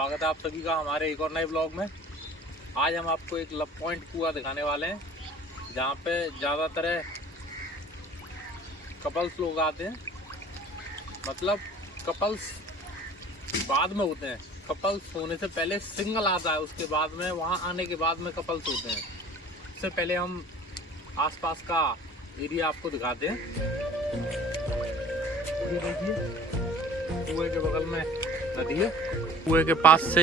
स्वागत है आप सभी का हमारे एक और नए ब्लॉग में। आज हम आपको एक लव पॉइंट कुआं दिखाने वाले हैं जहाँ पे ज़्यादातर कपल्स लोग आते हैं। मतलब कपल्स बाद में होते हैं, कपल्स होने से पहले सिंगल आता है, उसके बाद में वहाँ आने के बाद में कपल्स होते हैं। इससे पहले हम आसपास का एरिया आपको दिखाते हैं। ये देखिए कुएं के बगल में नदी है, कुएं के पास से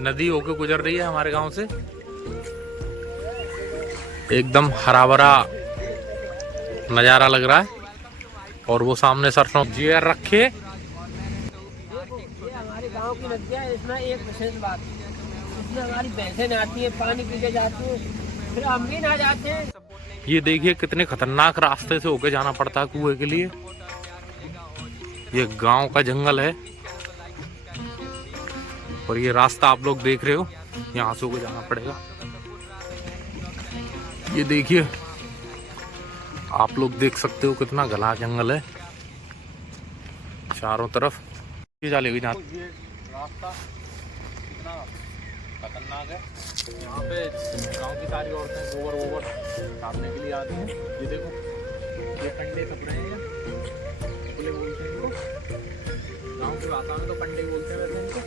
नदी होके गुजर रही है हमारे गांव से। एकदम हरा भरा नज़ारा लग रहा है और वो सामने सरसों जीर रखे। ये हमारे गांव की नदियाँ, इसमें एक विशेष बात, इसमें हमारी भैंसें नहाती हैं, पानी पी के जाती हैं, फिर हम भी नहा जाते हैं। ये देखिए कितने खतरनाक रास्ते से होके जाना पड़ता है कुएं के लिए। ये गांव का जंगल है और ये रास्ता आप लोग देख रहे हो, यहाँ से होके जाना पड़ेगा। ये देखिए आप लोग देख सकते हो कितना घना जंगल है चारों तरफ। ये चलेगी जहाँ ये रास्ता कितना खतरनाक है। यहाँ पे गांव की सारी औरतें गोबर सामने के लिए आती हैं। ये देखो ये कंडे कप रहे हैं, खुले बोलते हैं इनको, गांव की भाषा में तो कंडे बोलते हैं वैसे इनको।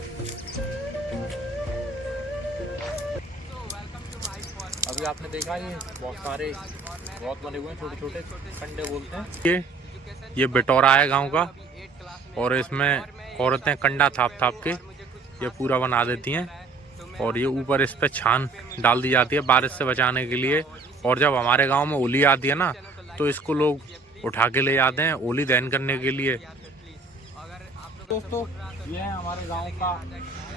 अभी आपने देखा ये बहुत बने हुए हैं, छोटे छोटे कंडे बोलते हैं। ये बिटोरा है गांव का और इसमें औरतें कंडा थाप के ये पूरा बना देती हैं और ये ऊपर इस पे छान डाल दी जाती है बारिश से बचाने के लिए। और जब हमारे गांव में होली आती है ना तो इसको लोग उठा के ले जाते हैं होली दहन करने के लिए। दोस्तों ये है हमारे गांव का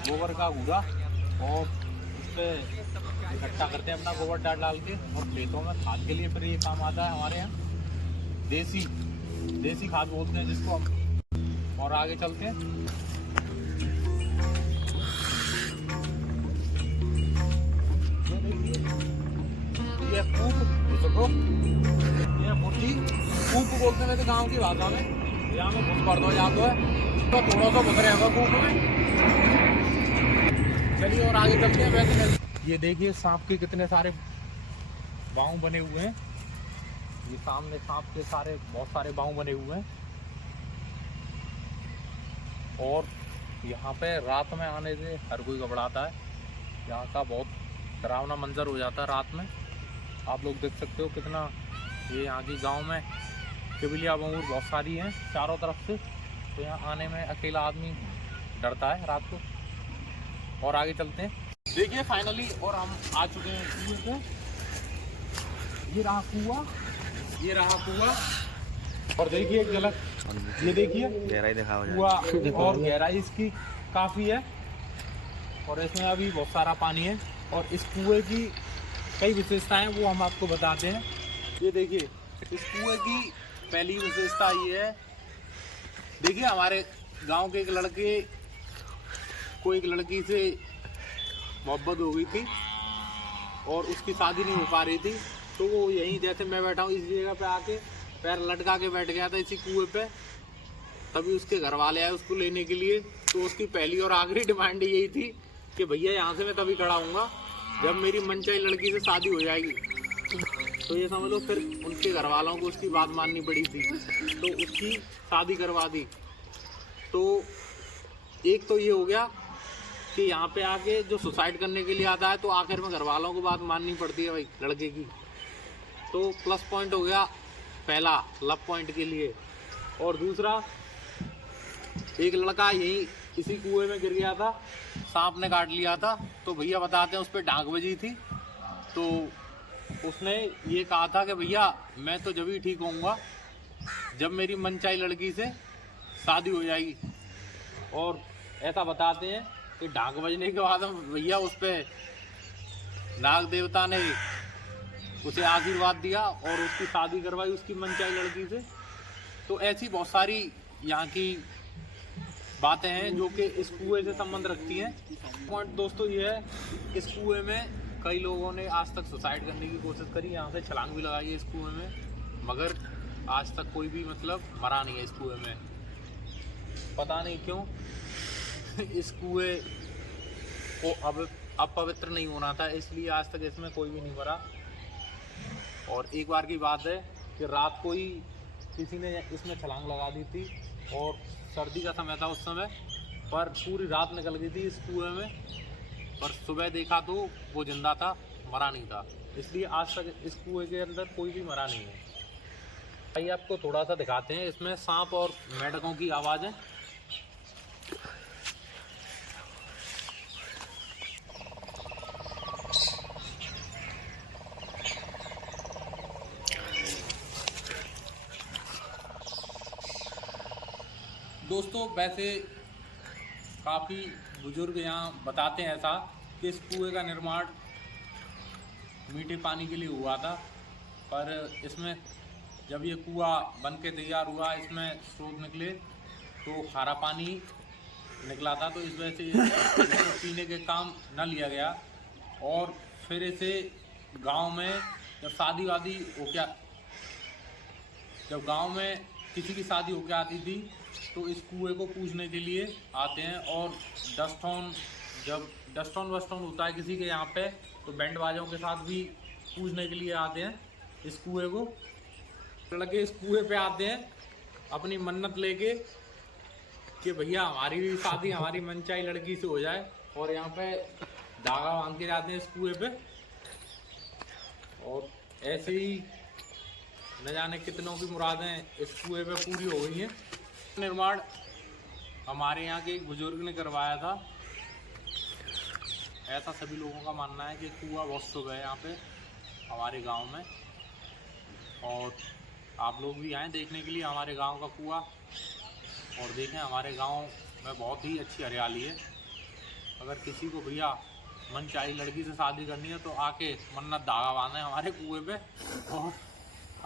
गोबर का कूड़ा और इस पे इकट्ठा करते हैं अपना गोबर डाल के और खेतों में खाद के लिए फिर ये काम आता है हमारे यहाँ। देसी खाद बोलते हैं जिसको हम। और आगे चलते हैं। ये कूप बोलते हैं वैसे गांव की भाषा में। यहाँ में घुस पड़ दो जाता है तो थोड़ा सा घुस रहेगा कूप में। चलिए और आगे चलते हैं। वैसे ये देखिए सांप के कितने सारे बाँव बने हुए हैं। ये सामने सांप के बहुत सारे बाँव बने हुए हैं और यहाँ पे रात में आने से हर कोई घबराता है। यहाँ का बहुत डरावना मंजर हो जाता है रात में। आप लोग देख सकते हो कितना ये यहाँ की गांव में किबिलिया बंगूर बहुत सारी हैं चारों तरफ से, तो यहाँ आने में अकेला आदमी डरता है रात को। और आगे चलते हैं। देखिए फाइनली और हम आ चुके हैं कुएं पे। ये रहा कुआं और देखिए एक झलक, ये देखिए गहराई दिखा कुआं और गहराई इसकी काफ़ी है और इसमें अभी बहुत सारा पानी है। और इस कुएं की कई विशेषताएं वो हम आपको बताते हैं। ये देखिए इस कुएं की पहली विशेषता ये है, देखिए हमारे गांव के एक लड़के को एक लड़की से मोहब्बत हो गई थी और उसकी शादी नहीं हो पा रही थी, तो वो यहीं जैसे मैं बैठा हूँ इस जगह पे आके पैर लटका के बैठ गया था इसी कुएं पे। तभी उसके घर वाले आए उसको लेने के लिए। तो उसकी पहली और आखिरी डिमांड यही थी कि भैया यहाँ से मैं तभी खड़ा हूँगा जब मेरी मनचाही लड़की से शादी हो जाएगी। तो ये समझ लो फिर उनके घर वालों को उसकी बात माननी पड़ी थी, तो उसकी शादी करवा दी। तो एक तो ये हो गया कि यहाँ पे आके जो सुसाइड करने के लिए आता है तो आखिर में घर वालों को बात माननी पड़ती है भाई लड़के की। तो प्लस पॉइंट हो गया पहला लव पॉइंट के लिए। और दूसरा एक लड़का यही इसी कुएं में गिर गया था, सांप ने काट लिया था। तो भैया बताते हैं उस पर डांक बजी थी, तो उसने ये कहा था कि भैया मैं तो जब ही ठीक होऊंगा जब मेरी मनचाही लड़की से शादी हो जाएगी। और ऐसा बताते हैं कि डांक बजने के बाद भैया उस पर नाग देवता ने उसे आशीर्वाद दिया और उसकी शादी करवाई उसकी मनचाही लड़की से। तो ऐसी बहुत सारी यहाँ की बातें हैं जो कि इस कुएं से संबंध रखती हैं। पॉइंट दोस्तों ये है, इस कुएं में कई लोगों ने आज तक सुसाइड करने की कोशिश करी, यहाँ से छलांग भी लगाई है इस कुएं में, मगर आज तक कोई भी मतलब मरा नहीं है इस कुएं में। पता नहीं क्यों इस कुएं को अब पवित्र नहीं होना था, इसलिए आज तक इसमें कोई भी नहीं मरा। और एक बार की बात है कि रात को ही किसी ने इसमें छलांग लगा दी थी और सर्दी का समय था उस समय, पर पूरी रात निकल गई थी इस कुएं में, पर सुबह देखा तो वो जिंदा था, मरा नहीं था। इसलिए आज तक इस कुएं के अंदर कोई भी मरा नहीं है। आइए आपको थोड़ा सा दिखाते हैं, इसमें सांप और मेंढकों की आवाज़ें। दोस्तों वैसे काफ़ी बुजुर्ग यहाँ बताते हैं ऐसा कि इस कुएं का निर्माण मीठे पानी के लिए हुआ था, पर इसमें जब ये कुआं बन के तैयार हुआ, इसमें स्रोत निकले तो खारा पानी निकला था, तो इस वजह से इसको पीने के काम न लिया गया। और फिर इसे गांव में जब शादी वादी हो गया, जब गांव में किसी की शादी होकर आती थी तो इस कुएं को पूजने के लिए आते हैं। और जब डस्टॉन वस्टॉन होता है किसी के यहाँ पे, तो बैंड बाजों के साथ भी पूजने के लिए आते हैं इस कुएं को। लड़के इस कुएं पे आते हैं अपनी मन्नत लेके कि भैया हमारी भी शादी हमारी मनचाही लड़की से हो जाए, और यहाँ पे धागा बांध के जाते हैं इस कुएं पे। और ऐसे ही न जाने कितनों की मुरादें इस कुएं पे पूरी हो गई हैं। निर्माण हमारे यहाँ के एक बुजुर्ग ने करवाया था, ऐसा सभी लोगों का मानना है कि कुआं बहुत शुभ है यहाँ पे हमारे गांव में। और आप लोग भी आएँ देखने के लिए हमारे गांव का कुआं, और देखें हमारे गांव में बहुत ही अच्छी हरियाली है। अगर किसी को भैया मनचाही लड़की से शादी करनी है तो आके मन्नत धागा बांधे हमारे कुएं पे, और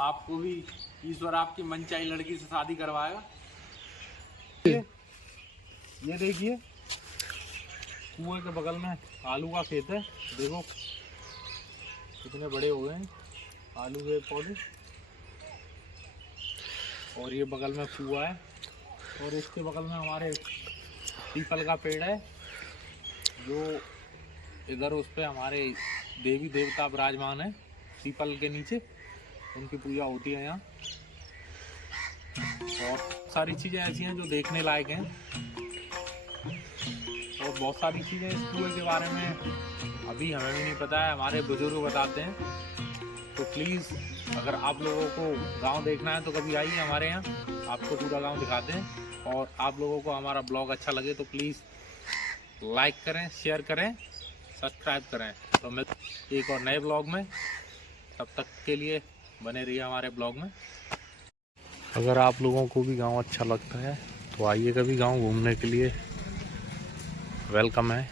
आपको भी ईश्वर आपकी मनचाही लड़की से शादी करवाएगा। ये देखिए कुएं के बगल में आलू का खेत है, देखो कितने बड़े हो गए हैं आलू के पौधे। और ये बगल में कुआं है, और इसके बगल में हमारे पीपल का पेड़ है, जो इधर उस पे हमारे देवी देवता विराजमान है पीपल के नीचे, उनकी पूजा होती है यहाँ। और सारी चीज़ें ऐसी हैं जो देखने लायक हैं, और बहुत सारी चीज़ें इस कुएं के बारे में अभी हमें भी नहीं पता है, हमारे बुजुर्ग बताते हैं। तो प्लीज़ अगर आप लोगों को गांव देखना है तो कभी आइए हमारे यहाँ, आपको पूरा गांव दिखाते हैं। और आप लोगों को हमारा ब्लॉग अच्छा लगे तो प्लीज़ लाइक करें, शेयर करें, सब्सक्राइब करें। तो मैं एक और नए ब्लॉग में, तब तक के लिए बने रहिए हमारे ब्लॉग में। अगर आप लोगों को भी गांव अच्छा लगता है तो आइए कभी गांव घूमने के लिए, वेलकम है।